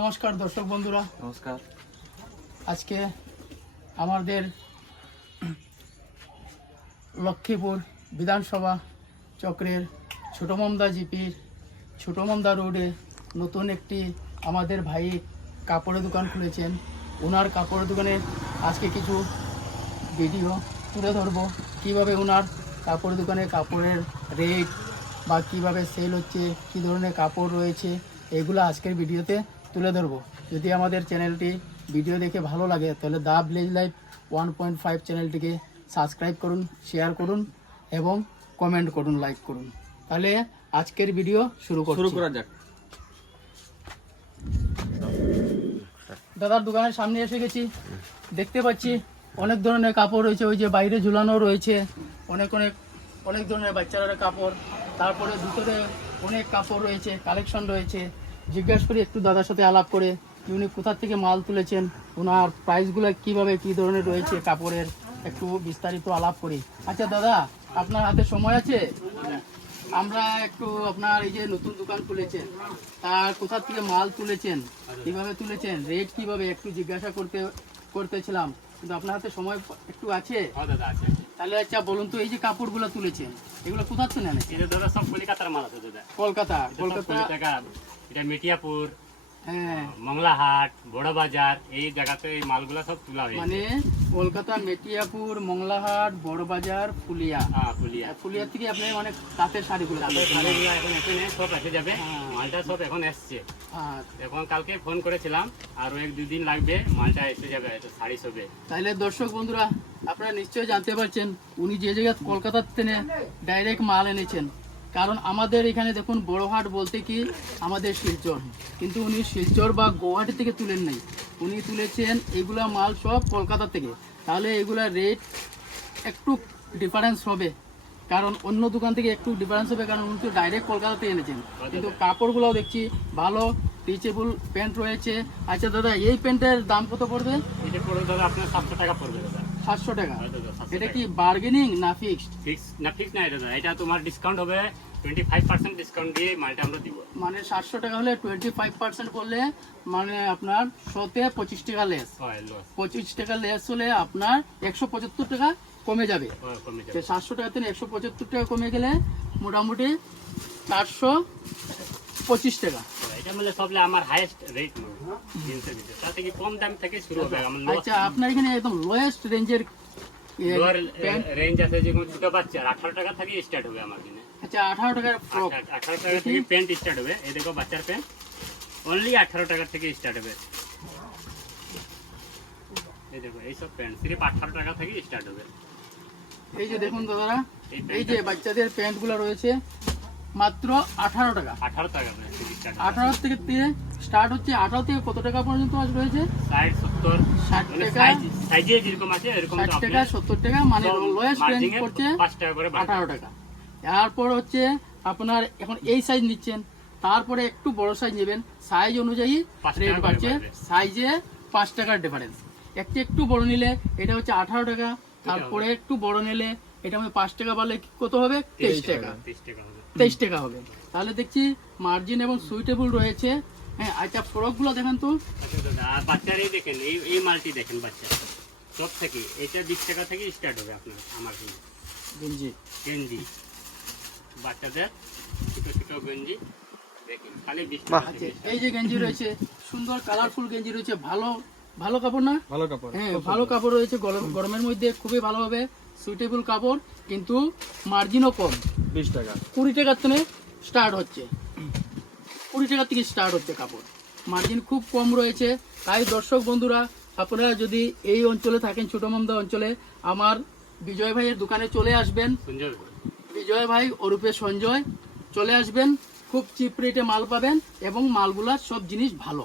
নমস্কার দর্শক বন্ধুরা, নমস্কার। আজকে আমাদের লক্ষ্মীপুর বিধানসভা চক্রের ছোটো মমদা জিপির ছোটো মমদা রোডে নতুন একটি আমাদের ভাই কাপড়ের দোকান খুলেছেন। ওনার কাপড়ের দোকানের আজকে কিছু ভিডিও তুলে ধরবো, কীভাবে ওনার কাপড়ের দোকানে কাপড়ের রেট বা কীভাবে সেল হচ্ছে, কী ধরনের কাপড় রয়েছে, এগুলো আজকের ভিডিওতে তুলে ধরবো। যদি আমাদের চ্যানেলটি ভিডিও দেখে ভালো লাগে তাহলে দ্য ভিলেজ লাইফ 1.5 চ্যানেলটিকে সাবস্ক্রাইব করুন, শেয়ার করুন এবং কমেন্ট করুন, লাইক করুন। তাহলে আজকের ভিডিও শুরু করা যাক। দাদার দোকানের সামনে এসে গেছি, দেখতে পাচ্ছি অনেক ধরনের কাপড় রয়েছে। ওই যে বাইরে ঝুলানো রয়েছে অনেক অনেক অনেক ধরনের বাচ্চাদের কাপড়, তারপরে ভিতরে অনেক কাপড় রয়েছে, কালেকশন রয়েছে। জিজ্ঞাসা করি একটু দাদার সাথে আলাপ করে উনি কোথা থেকে মাল তুলেছেন, ওনার প্রাইসগুলো কিভাবে কী ধরনের রয়েছে কাপড়ের, একটু বিস্তারিত আলাপ করি। আচ্ছা দাদা, আপনার হাতে সময় আছে? আমরা একটু আপনার এই যে নতুন দোকান খুলেছেন, তার কোথা থেকে মাল তুলেছেন, কিভাবে তুলেছেন, রেট কিভাবে, একটু জিজ্ঞাসা করতেছিলাম, কিন্তু আপনার হাতে সময় একটু আছে? তাহলে আচ্ছা বলুন তো, এই যে কাপড়গুলো তুলেছেন এগুলো কোথা থেকে নেন? এটা দাদা সব কলকাতার মাল আছে দাদা। কলকাতা। এটা মিটিয়াপুর, হ্যাঁ, মংলাহাট, বড় বাজার, এই জায়গাতে এই মালগুলা সব তোলা হয়েছে। মানে কলকাতা, মেটিয়াপুর, মংলাহাট, বড়বাজার, ফুলিয়া। হ্যাঁ, ফুলিয়া। ফুলিয়া থেকে আপনি মানে তাঁতের শাড়িগুলো শাড়িগুলো এখন এখানে সব এসে যাবে। হ্যাঁ। মালটা সব এখন এসছে। আর এখন কালকে ফোন করেছিলাম, আরো 1-2 দিন লাগবে, মালটা এসে যাবে, শাড়ি সবে। তাহলে দর্শক বন্ধুরা, আপনারা নিশ্চয়ই জানতে পারছেন উনি যে জায়গায় কলকাতার থেকে ডাইরেক্ট মাল এনেছেন। কারণ আমাদের এখানে দেখুন বড়হাট বলতে কি আমাদের শিলচর, কিন্তু উনি শিলচর বা গুয়াহাটি থেকে তুলেন নাই, উনি তুলেছেন এগুলা মাল সব কলকাতা থেকে। তাহলে এগুলা রেট একটু ডিফারেন্স হবে, কারণ অন্য দোকান থেকে একটু ডিফারেন্স হবে, কারণ উনি তো ডাইরেক্ট কলকাতা থেকে এনেছেন। কিন্তু কাপড়গুলোও দেখছি ভালো, রিচেবল প্যান্ট রয়েছে। আচ্ছা দাদা, এই প্যান্টের দাম কত পড়বে? এটা পড়বে দাদা আপনার 700 টাকা পড়বে দাদা। 700 টাকা? হ্যাঁ দাদা, 700 এটা টাকা। কি বার্গেনিং না ফিক্সড? ফিক্স না দাদা, এটা তোমার ডিসকাউন্ট হবে, 25% ডিসকাউন্ট দিয়ে মালটা আমরা দিব। মানে 700 টাকা হলে 25% করলে মানে আপনার 100 তে 25 টাকা লেস। 25 টাকা লেস হলে আপনার 175 টাকা কমে যাবে। কমে যাবে। 700 টাকা থেকে 175 টাকা কমে গেলে মোটামুটি 425 টাকা। এটা মানে সবলে আমার হাইয়েস্ট রেট জিন্সের ভিতরে, তাতে কি কম দাম থেকে শুরু হবে। আচ্ছা, আপনার এখানে একদম লোয়েস্ট রেঞ্জের রেঞ্জ আছে, যেমন ছোট বাচ্চার 18 টাকা থেকে স্টার্ট হবে আমার কিনে। আচ্ছা, 18 টাকার ফ্রক, 18 টাকা থেকে প্যান্ট স্টার্ট হবে। এই দেখো বাচ্চার প্যান্ট অনলি 18 টাকা থেকে স্টার্ট হবে। এই দেখো এইসব প্যান্ট সির্ফ 18 টাকা থেকে স্টার্ট হবে। এই যে দেখুন দাদারা, এই যে বাচ্চাদের প্যান্টগুলো রয়েছে মাত্র 18 টাকা। 18 টাকা থেকে স্টার্ট। 18 থেকে স্টার্ট হচ্ছে। 18 থেকে কত টাকা পর্যন্ত রয়েছে? 60, 70, 60 টাকা, সাইজে যেরকম আছে এরকম 60 টাকা, 70 টাকা, মানে লোয়েস্ট রেঞ্জ করছে 5 টাকা করে 18 টাকা। তারপর হচ্ছে আপনার এখন এই সাইজ নিচ্ছেন, তারপরে একটু বড় সাইজ নেবেন, সাইজ অনুযায়ী 5 রেট টাকা বাড়ছে, বাড়বে। সাইজে 5 টাকার ডিফারেন্স। একটু বড় নিলে এটা হচ্ছে 18 টাকা, তারপরে একটু বড় নিলে এটা মানে 5 টাকা বাড়লে কত হবে? 23 টাকা। 30 টাকা হবে। 23 টাকা হবে। তাহলে দেখছি মার্জিন এবং সুইটেবল রয়েছে। হ্যাঁ, আচ্ছা ফ্রকগুলো দেখেন তো। আচ্ছা দাদা, আর বাচ্চার এই দেখেন, এই মালটি দেখেন বাচ্চা সব থেকে, এটা 20 টাকা থেকে স্টার্ট হবে আপনার আমার গেঞ্জি গেঞ্জি, বাচ্চাদের ছোট ছোট গেঞ্জি দেখেন, খালি 20 টাকা আচ্ছা, থেকে। এই যে গেঞ্জি রয়েছে, সুন্দর কালারফুল গেঞ্জি রয়েছে, ভালো ভালো কাপড় না? ভালো কাপড়। হ্যাঁ, ভালো কাপড় রয়েছে, গরমের মধ্যে খুবই ভালো হবে, সুইটেবল কাপড়, কিন্তু মার্জিনও কম। 20 টাকা, 20 টাকার থেকে স্টার্ট হচ্ছে, 20 টাকা থেকে স্টার্ট হচ্ছে কাপড়, মার্জিন খুব কম রয়েছে। তাই দর্শক বন্ধুরা, আপনারা যদি এই অঞ্চলে থাকেন, ছোট মমদা অঞ্চলে, আমার বিজয় ভাইয়ের দোকানে চলে আসবেন। সুন্দর। বিজয় ভাই ওরূপে সঞ্জয়, চলে আসবেন, খুব চিপ রেটে মাল পাবেন এবং মালগুলা সব জিনিস ভালো।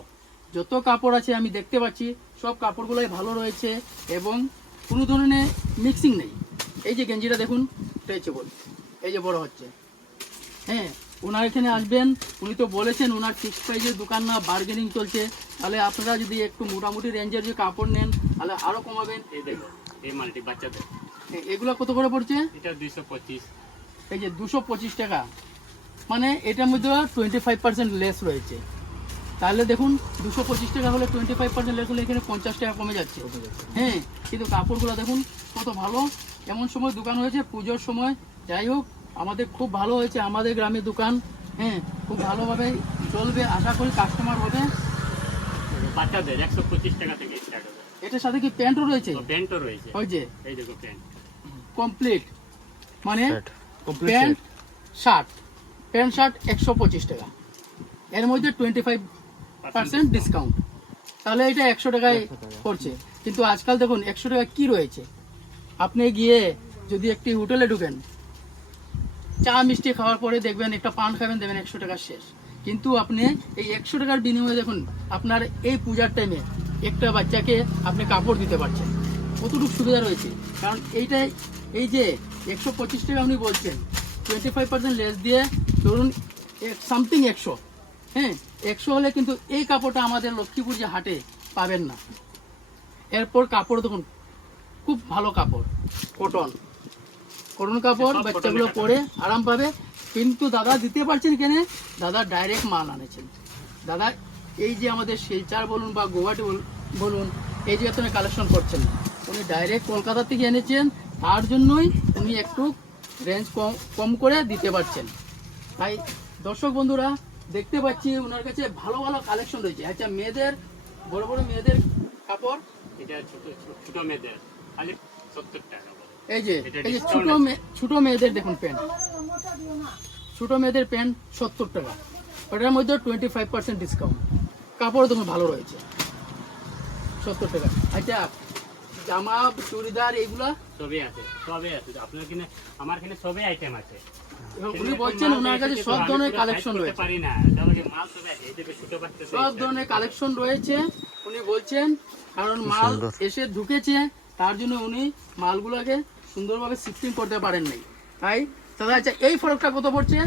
যত কাপড় আছে আমি দেখতে পাচ্ছি সব কাপড়গুলাই ভালো রয়েছে এবং কোনো ধরনের মিক্সিং নেই। এই যে গেঞ্জিটা দেখুন, স্ট্রেচেবল, এই যে বড় হচ্ছে। হ্যাঁ, ওনার এখানে আসবেন, উনি তো বলেছেন ওনার ফিক্সড প্রাইজের দোকান না, বার্গেনিং চলছে। তাহলে আপনারা যদি একটু মোটামুটি রেঞ্জের যে কাপড় নেন তাহলে আরও কমাবেন। এই দেখো এই মালটি বাচ্চাদের, এগুলো কত করে পড়ছে? এটা 225। এই যে 225 টাকা, মানে এটার মধ্যে 25% লেস রয়েছে। তাহলে দেখুন 225 টাকা হলে 25% লেস হলে এখানে 50 টাকা কমে যাচ্ছে। হ্যাঁ, কিন্তু কাপড়গুলো দেখুন কত ভালো। এমন সময় দোকান হয়েছে পুজোর সময়, যাই হোক আমাদের খুব ভালো হয়েছে, আমাদের গ্রামের দোকান। হ্যাঁ, খুব ভালোভাবে চলবে, আশা করি কাস্টমার হবে। বাচ্চাদের 125 টাকা থেকে স্টার্ট হবে। এটার সাথে কি প্যান্টও রয়েছে? প্যান্টও রয়েছে, ওই যে এই দেখো প্যান্ট কমপ্লিট, মানে প্যান্ট শার্ট, প্যান্ট শার্ট 125 টাকা, এর মধ্যে 25% ডিসকাউন্ট। তাহলে এটা 100 টাকায় করছে। কিন্তু আজকাল দেখুন 100 টাকা কি রয়েছে, আপনি গিয়ে যদি একটি হোটেলে ঢুকেন, চা মিষ্টি খাওয়ার পরে দেখবেন একটা পান খাবেন, দেবেন 100 টাকা শেষ। কিন্তু আপনি এই 100 টাকার বিনিময়ে দেখুন আপনার এই পূজার টাইমে একটা বাচ্চাকে আপনি কাপড় দিতে পারছেন, কতটুকু সুবিধা রয়েছে। কারণ এইটাই, এই যে 125 টাকা উনি বলছেন, 25% লেস দিয়ে ধরুন সামথিং 100, হ্যাঁ 100 হলে কিন্তু এই কাপড়টা আমাদের লক্ষ্মীপুর যে হাটে পাবেন না। এরপর কাপড় দেখুন খুব ভালো কাপড়, কটন কাপড়, সব বাচ্চাগুলো কটনের পরে আরাম পাবে। কিন্তু দাদা দিতে পারছেন কেন? দাদা ডাইরেক্ট মাল আনেছেন। দাদা এই যে আমাদের শিলচর বলুন বা গুয়াহাটি বলুন, এই যে এখানে কালেকশন করছেন না, উনি ডাইরেক্ট কলকাতা থেকে এনেছেন, তার জন্যই উনি একটু রেঞ্জ কম করে দিতে পারছেন। তাই দর্শক বন্ধুরা দেখতে পাচ্ছি ওনার কাছে ভালো ভালো কালেকশন রয়েছে। আচ্ছা, মেয়েদের বড় বড় মেয়েদের কাপড়, এটা ছোট মেয়েদের খালি 70 টাকা। এই যে ছোট মেয়েদের দেখুন প্যান্ট, ছোট মেয়েদের প্যান্ট 70 টাকা, ওটার মধ্যে 25% ডিসকাউন্ট। কাপড় দেখুন ভালো রয়েছে, 70 টাকা। আচ্ছা, জামা চুড়িদার এইগুলা সবই আছে, আপনার কিনে আমার কিনে সবই আইটেম আছে। উনি বলছেন ওনার কাছে সব ধরনের কালেকশন রয়েছে, পারি না তাহলে মাল সব আছে, এই দেখো ছোট বাচ্চা সব ধরনের কালেকশন রয়েছে উনি বলছেন। কারণ মাল এসে ঢুকেছে, তার জন্য উনি মালগুলোকে সুন্দরভাবে শিফটিং করতে পারেন নাই। তাই দাদা, আচ্ছা এই ফরকটা কত পড়ছে?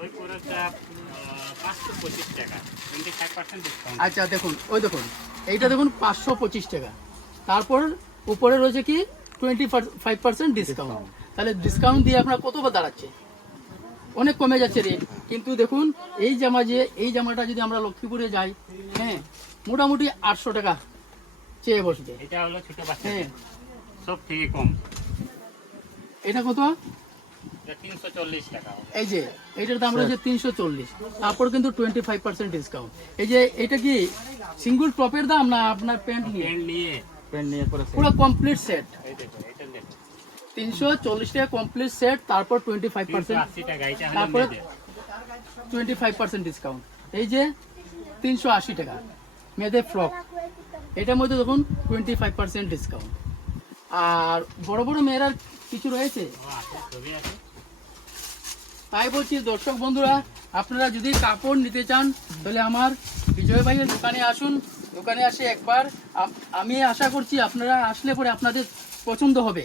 ওই পুরোটা 525 টাকা, 25% ডিসকাউন্ট। আচ্ছা দেখুন, ওই দেখুন এইটা দেখুন 525 টাকা, তারপর উপরে রয়েছে কি 25% ডিসকাউন্ট। তাহলে ডিসকাউন্ট দিয়ে আপনার কত দাঁড়াচ্ছে? অনেক কমে যাচ্ছে রেট। কিন্তু দেখুন এই জামাটা যদি আমরা লক্ষ্মীপুরে যাই, হ্যাঁ মোটামুটি 800 টাকা চেয়ে বসবে। এটা হলো ছোট বাচ্চা, হ্যাঁ, সব থেকে কম। এটা কত? এটা 340 টাকা। এই যে এইটার দাম রয়েছে 340, তারপর কিন্তু 25% ডিসকাউন্ট। এই যে এটা কি সিঙ্গেল টপের দাম না আপনার প্যান্ট নিয়ে? প্যান্ট নিয়ে পুরো কমপ্লিট সেট এই দেখো, এটা দেখো 340 টাকা কমপ্লিট সেট, তারপর 25%, 380 টাকা। এটা হলো তারপর মেয়েদের। 25% ডিসকাউন্ট। এই যে 380 টাকা মেয়েদের ফ্রক, এটার মধ্যে দেখুন 25% ডিসকাউন্ট। আর বড় বড় মেয়েরা কিছু রয়েছে। ও আছে, সবই আছে। তাই বলছি দর্শক বন্ধুরা, আপনারা যদি কাপড় নিতে চান তাহলে আমার বিজয় ভাইয়ের দোকানে আসুন। দোকানে আসে একবার, আমি আশা করছি আপনারা আসলে পরে আপনাদের পছন্দ হবে।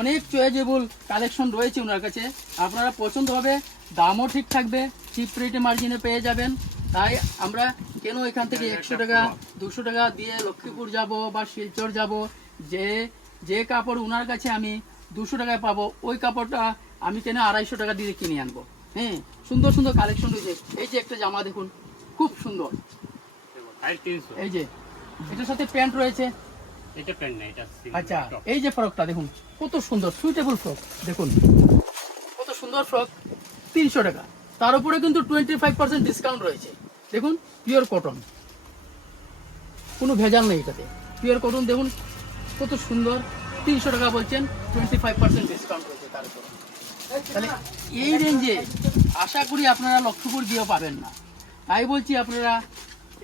অনেক চয়েজেবল কালেকশন রয়েছে ওনার কাছে, আপনারা পছন্দ হবে, দামও ঠিক থাকবে, চিপ রেটে মার্জিনে পেয়ে যাবেন। তাই আমরা কেন এখান থেকে 100 টাকা 200 টাকা দিয়ে লক্ষ্মীপুর যাব বা শিলচর যাব, যে কাপড় ওনার কাছে আমি 200 টাকায় পাবো, ওই কাপড়টা আমি কেন 250 টাকা দিয়ে কিনে আনবো? হ্যাঁ, সুন্দর সুন্দর কালেকশন রয়েছে। এই যে একটা জামা দেখুন খুব সুন্দর, দেখো, 350। এই যে এটার সাথে প্যান্ট রয়েছে। এটা প্যান্ট না, এটা সিম্পল আচ্ছা, টপ। এই যে ফ্রকটা দেখুন কত সুন্দর, সুইটেবল ফ্রক দেখুন কত সুন্দর ফ্রক, 300 টাকা। তার উপরে কিন্তু 25% ডিসকাউন্ট রয়েছে। দেখুন পিওর কটন, কোনো ভেজাল নেই এটাতে, পিওর কটন দেখুন কত সুন্দর, 300 টাকা বলছেন, 25% ডিসকাউন্ট রয়েছে তার উপরে। তাহলে এই রেঞ্জে আশা করি আপনারা লক্ষ্মীপুর গিয়েও পাবেন না। তাই বলছি আপনারা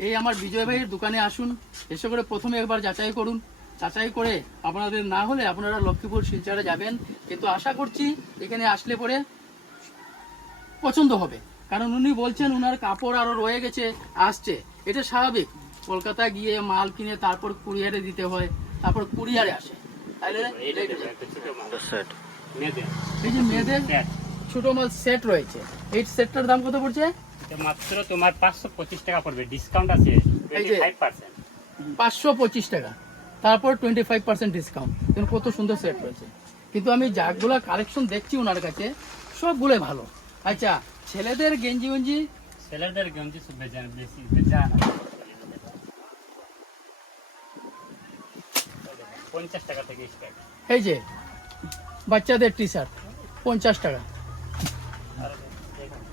এই আমার বিজয় ভাইয়ের দোকানে আসুন, এসে করে প্রথমে একবার যাচাই করুন, যাচাই করে আপনাদের না হলে আপনারা লক্ষ্মীপুর শিলচরে যাবেন। কিন্তু আশা করছি এখানে আসলে পরে পছন্দ হবে, কারণ উনি বলছেন ওনার কাপড় আরও রয়ে গেছে, আসছে। এটা স্বাভাবিক, কলকাতা গিয়ে মাল কিনে তারপর কুরিয়ারে দিতে হয়, তারপর কুরিয়ারে আসে। তাইলে এটা দেখো, একটা ছোট মাল সেট মেয়েদের। এই যে মেয়েদের সেট ছোট মাল সেট রয়েছে, এই সেটটার দাম কত পড়ছে? এটা মাত্র তোমার 525 টাকা পড়বে, ডিসকাউন্ট আছে এই যে 25%। 525 টাকা, তারপর 25% ডিসকাউন্ট। দেখুন কত সুন্দর সেট রয়েছে। কিন্তু আমি যাগুলো কালেকশন দেখছি ওনার কাছে সবগুলোই ভালো। আচ্ছা, ছেলেদের গেঞ্জি ছেলেদের গেঞ্জি সব বেশি বেচা না 50 টাকা থেকে স্টার্ট। এই যে বাচ্চাদের টি শার্ট 50 টাকা,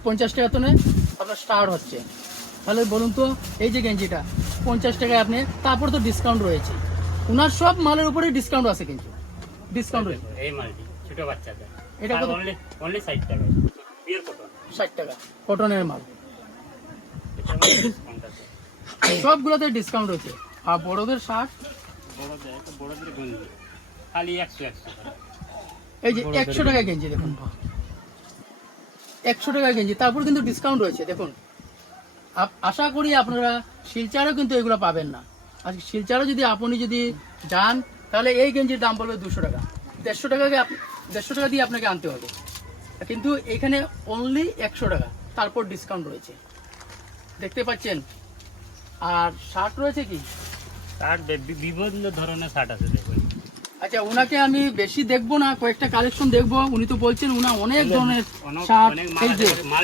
50 টাকা তো নেই আপনার স্টার্ট হচ্ছে। তাহলে বলুন তো এই যে গেঞ্জিটা 50 টাকায় আপনি, তারপর তো ডিসকাউন্ট রয়েছে, ওনার সব মালের উপরে ডিসকাউন্ট আছে, কিন্তু ডিসকাউন্ট রয়েছে। এই মালটি ছোট বাচ্চাদের এটা কত? অনলি 60 টাকা পিওর কটন। 60 টাকা কটনের মাল, এটা ডিসকাউন্ট আছে। সবগুলোতে ডিসকাউন্ট রয়েছে। আর বড়দের শার্ট বড়দের গঞ্জি খালি 100 টাকা। এই যে 100 টাকা গেঞ্জি দেখুন, 100 টাকা গেঞ্জি, তারপর কিন্তু ডিসকাউন্ট রয়েছে দেখুন। আশা করি আপনারা শিলচরেও কিন্তু এগুলো পাবেন না। আজকে শিলচরে যদি আপনি যদি যান তাহলে এই গেঞ্জির দাম বলবে 200 টাকা, 150 টাকা দিয়ে আপনাকে আনতে হবে, কিন্তু এখানে অনলি 100 টাকা, তারপর ডিসকাউন্ট রয়েছে, দেখতে পাচ্ছেন। আর শার্ট রয়েছে কি, শার্ট বিভিন্ন ধরনের শার্ট আছে দেখুন। আচ্ছা ওনাকে আমি বেশি দেখবো না, কয়েকটা কালেকশন দেখবো। উনি তো বলছেন উনা অনেক ধরনের শার্ট,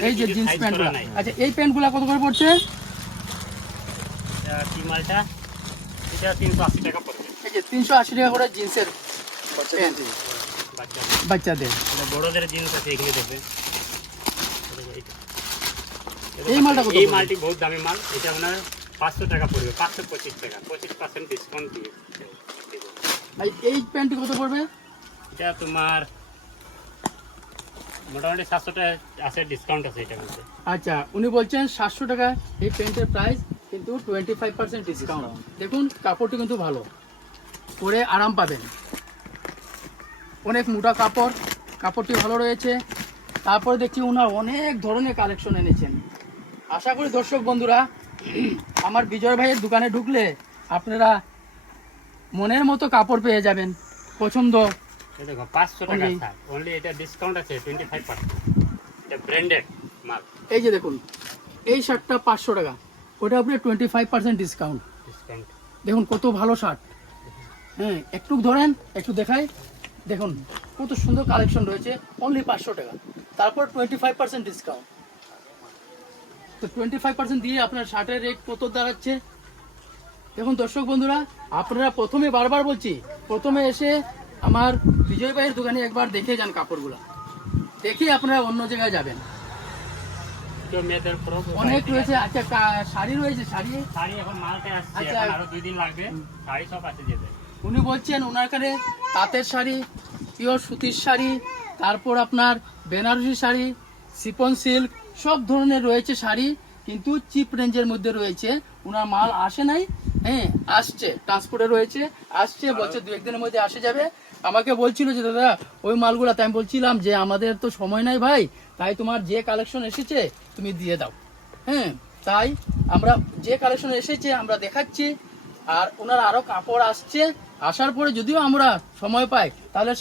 এই যে জিন্স প্যান্ট গুলা। আচ্ছা এই প্যান্ট গুলা কত করে পড়ছে? কি মালটা এটা 380 টাকা পড়বে। এই যে 380 টাকা করে জিন্সের প্যান্ট বাচ্চাদের। এটা বড়দের জিন্স আছে এখানে দেখবেন। এই মালটা কত? এই মালটি বহুত দামি মাল, এটা আপনার 500 টাকা পড়বে, 525 টাকা, 25% ডিসকাউন্ট দিয়ে। এই প্যান্টটি কত পড়বে? এটা তোমার মোটামুটি 700 টাকা আছে, ডিসকাউন্ট আছে এটার মধ্যে। আচ্ছা উনি বলছেন 700 টাকা এই প্যান্টের প্রাইস, কিন্তু 25% ডিসকাউন্ট। দেখুন কাপড়টি কিন্তু ভালো, পরে আরাম পাবেন, অনেক মোটা কাপড়, কাপড়টি ভালো রয়েছে। তারপরে দেখছি ওনার অনেক ধরনের কালেকশন এনেছেন। আশা করি দর্শক বন্ধুরা আমার বিজয় ভাইয়ের দোকানে ঢুকলে আপনারা মনের মতো কাপড় পেয়ে যাবেন, পছন্দ। এই দেখো 500 টাকা Only- শার্ট, অনলি এটা ডিসকাউন্ট আছে 25%। এটা ব্র্যান্ডেড মাল। এই যে দেখুন এই শার্টটা 500 টাকা, ওটা আপনি 25% ডিসকাউন্ট। ডিসকাউন্ট দেখুন কত ভালো শার্ট। হ্যাঁ একটু ধরেন, একটু দেখাই, দেখুন কত সুন্দর কালেকশন রয়েছে, অনলি 500 টাকা, তারপর 25% ডিসকাউন্ট। তো 25% দিয়ে আপনার শার্টের রেট কত দাঁড়াচ্ছে দেখুন। দর্শক বন্ধুরা আপনারা প্রথমে, বারবার বলছি, প্রথমে এসে আমার বিজয় ভাইয়ের দোকানে একবার দেখে যান কাপড়গুলো, দেখে আপনারা অন্য জায়গায় যাবেন। তো মেয়েদের ফ্রক অনেক রয়েছে। আচ্ছা শাড়ি রয়েছে, শাড়ি শাড়ি এখন মালটা আসছে, আচ্ছা। এখন আরো 2 দিন লাগবে, শাড়ি সব আছে যেতে। উনি বলছেন ওনার কাছে তাঁতের শাড়ি, পিওর সুতির শাড়ি, তারপর আপনার বেনারসি শাড়ি, সিফন সিল্ক, সব ধরনের রয়েছে শাড়ি, কিন্তু চিপ রেঞ্জের মধ্যে রয়েছে। ওনার মাল আসে নাই, হ্যাঁ আসছে, ট্রান্সপোর্টে রয়েছে, আসছে, বলছে 2-1 দিনের মধ্যে আসে যাবে। আমাকে বলছিল যে দাদা ওই মালগুলো, তাই আমি বলছিলাম যে আমাদের তো সময় নাই ভাই, তাই তোমার যে কালেকশন এসেছে তুমি দিয়ে দাও। হ্যাঁ তাই আমরা যে কালেকশন এসেছে আমরা দেখাচ্ছি, আর ওনার আরো কাপড় আসছে, আসার পরে যদিও আমরা সময় পাই তাহলে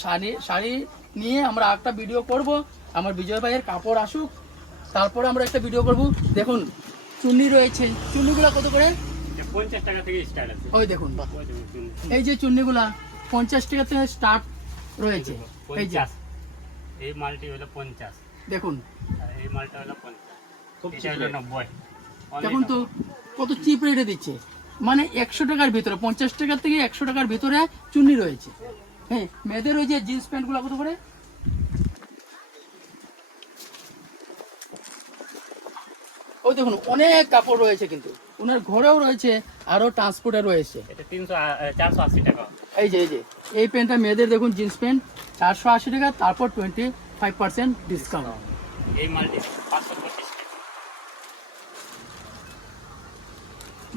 শাড়ি নিয়ে আমরা একটা ভিডিও করব। আমার বিজয় ভাইয়ের কাপড় আসুক, তারপরে আমরা একটা ভিডিও করব। দেখুন চুন্নি রয়েছে, চুন্নিগুলা কত করে? এটা 50 টাকা থেকে স্টার্ট আছে। ওই দেখুন ওই দেখুন, এই যে চুন্নিগুলা 50 টাকা থেকে স্টার্ট রয়েছে। এই যে 50 এই মালটি হলো 50, দেখুন, আর এই মালটা হলো 50, এটা হলো 90। দেখুন তো কত চিপ রেটে দিচ্ছে, মানে 100 টাকার ভিতরে, 50 টাকার থেকে 100 টাকার ভিতরে চুন্নি রয়েছে। হ্যাঁ মেয়েদের ওই যে জিন্স প্যান্টগুলো কত করে? ওই দেখুন অনেক কাপড় রয়েছে, কিন্তু ওনার ঘরেও রয়েছে, আরো ট্রান্সপোর্টে রয়েছে। এটা 480 টাকা। এই যে এই প্যান্টটা মেয়েদের দেখুন, জিন্স প্যান্ট 480 টাকা, তারপর 25% ডিসকাউন্ট। এই মালটি 525 টাকা।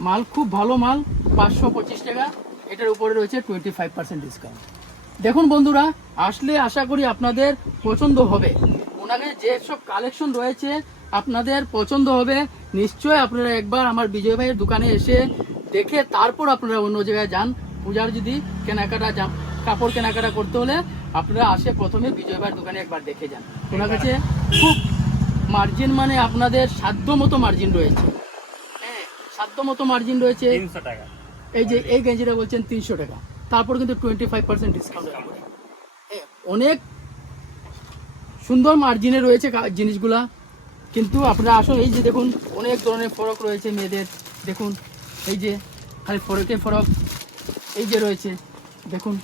মাল খুব ভালো মাল, 525 টাকা, এটার উপরে রয়েছে 25% ডিসকাউন্ট। দেখুন বন্ধুরা আসলে আশা করি আপনাদের পছন্দ হবে, ওনাকে যেসব কালেকশন রয়েছে আপনাদের পছন্দ হবে। নিশ্চয় আপনারা একবার আমার বিজয় ভাইয়ের দোকানে এসে দেখে তারপর আপনারা অন্য জায়গায় যান। পূজার যদি কেনাকাটা, কাপড় কেনাকাটা করতে হলে আপনারা আসে প্রথমে বিজয় ভাইয়ের দোকানে একবার দেখে যান। ওনার কাছে খুব মার্জিন, মানে আপনাদের সাধ্য মতো মার্জিন রয়েছে, হ্যাঁ সাধ্য মতো মার্জিন রয়েছে। 300 টাকা। এই যে এই গেঞ্জিটা বলছেন 300 টাকা, তারপর কিন্তু 25% ডিসকাউন্ট। অনেক সুন্দর মার্জিনে রয়েছে জিনিসগুলা, কিন্তু আপনারা আসুন, এই যে দেখুন অনেক ধরনের ফরক রয়েছে মেয়েদের, দেখুন এই যে খালি ফরকে ফরক এই যে রয়েছে, দেখুন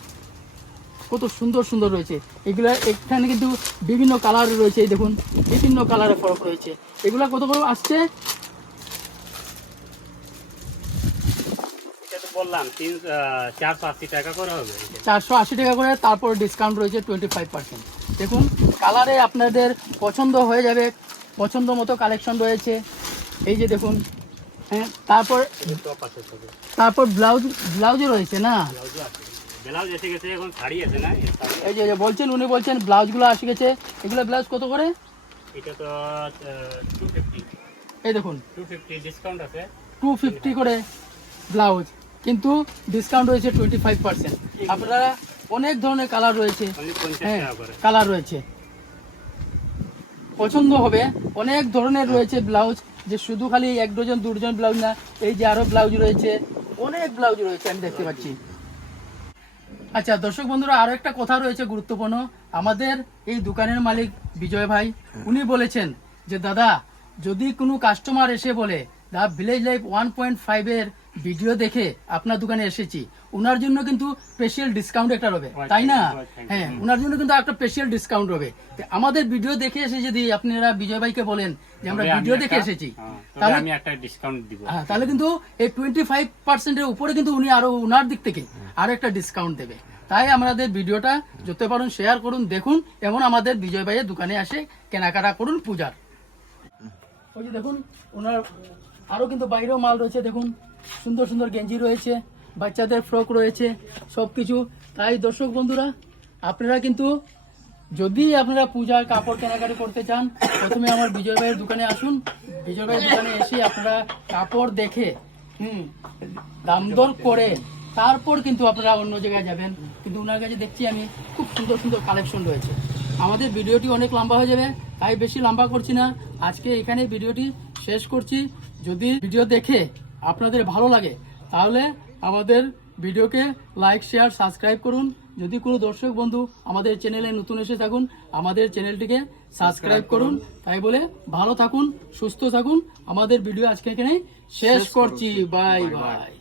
কত সুন্দর সুন্দর রয়েছে এগুলা। এখানে কিন্তু বিভিন্ন কালার রয়েছে, এই দেখুন বিভিন্ন কালারের ফরক রয়েছে। এগুলা কত করে আসছে? এটা তো বললাম 480 টাকা করে হবে। 480 টাকা করে, তারপর ডিসকাউন্ট রয়েছে 25%। দেখুন কালারে আপনাদের পছন্দ হয়ে যাবে, পছন্দ মতো কালেকশন রয়েছে। এই যে দেখুন, হ্যাঁ তারপর টপ আছে সব, তারপর ব্লাউজও রয়েছে না? ব্লাউজও আছে, ব্লাউজ এসে গেছে, এখন শাড়ি আছে না। এই যে বলছেন, উনি বলছেন ব্লাউজগুলো আসে গেছে। এগুলো ব্লাউজ কত করে? এটা তো 250, এই দেখুন 250 ডিসকাউন্ট আছে। 250 করে ব্লাউজ, কিন্তু ডিসকাউন্ট রয়েছে 25%। আপনারা অনেক ধরনের কালার রয়েছে, অনলি 50 হ্যাঁ টাকা করে। কালার রয়েছে, পছন্দ হবে। অনেক ধরনের রয়েছে ব্লাউজ, যে শুধু খালি 1 ডজন 2 ডজন ব্লাউজ না, এই যে আরো ব্লাউজ রয়েছে, অনেক ব্লাউজ রয়েছে আমি দেখতে পাচ্ছি। আচ্ছা দর্শক বন্ধুরা, আরো একটা কথা রয়েছে গুরুত্বপূর্ণ। আমাদের এই দোকানের মালিক বিজয় ভাই, উনি বলেছেন যে দাদা, যদি কোনো কাস্টমার এসে বলে দা ভিলেজ লাইফ 1.5 এর ভিডিও দেখে আপনার দোকানে এসেছি, ওনার জন্য কিন্তু স্পেশাল ডিসকাউন্ট একটা হবে, তাই না? হ্যাঁ, ওনার জন্য কিন্তু একটা স্পেশাল ডিসকাউন্ট হবে। তো আমাদের ভিডিও দেখে এসে যদি আপনারা বিজয় ভাইকে বলেন যে আমরা ভিডিও দেখে এসেছি, তাহলে আমি একটা ডিসকাউন্ট দিব। হ্যাঁ, তাহলে কিন্তু এই 25% এর উপরে কিন্তু উনি আরো ওনার দিক থেকে আরো একটা ডিসকাউন্ট দেবে। তাই আমাদের ভিডিওটা যত পারুন শেয়ার করুন, দেখুন, এবং আমাদের বিজয় ভাইয়ের দোকানে আসে কেনাকাটা করুন পূজার। ওই যে দেখুন ওনার আরো কিন্তু বাইরেও মাল রয়েছে, দেখুন সুন্দর সুন্দর গেঞ্জি রয়েছে, বাচ্চাদের ফ্রক রয়েছে, সবকিছু। তাই দর্শক বন্ধুরা, আপনারা কিন্তু যদি আপনারা পূজার কাপড় কেনাকাটি করতে চান, প্রথমে আমার বিজয় ভাইয়ের দোকানে আসুন। বিজয় ভাইয়ের দোকানে এসে আপনারা কাপড় দেখে দাম দর করে তারপর কিন্তু আপনারা অন্য জায়গায় যাবেন। কিন্তু ওনার কাছে দেখছি আমি খুব সুন্দর সুন্দর কালেকশন রয়েছে। আমাদের ভিডিওটি অনেক লম্বা হয়ে যাবে, তাই বেশি লম্বা করছি না, আজকে এখানে ভিডিওটি শেষ করছি। যদি ভিডিও দেখে আপনাদের ভালো লাগে তাহলে আমাদের ভিডিওকে লাইক শেয়ার সাবস্ক্রাইব করুন। যদি কোনো দর্শক বন্ধু আমাদের চ্যানেলে নতুন এসে থাকুন, আমাদের চ্যানেলটিকে সাবস্ক্রাইব করুন। তাই বলে ভালো থাকুন, সুস্থ থাকুন। আমাদের ভিডিও আজকে এখানে শেষ করছি। Bye bye.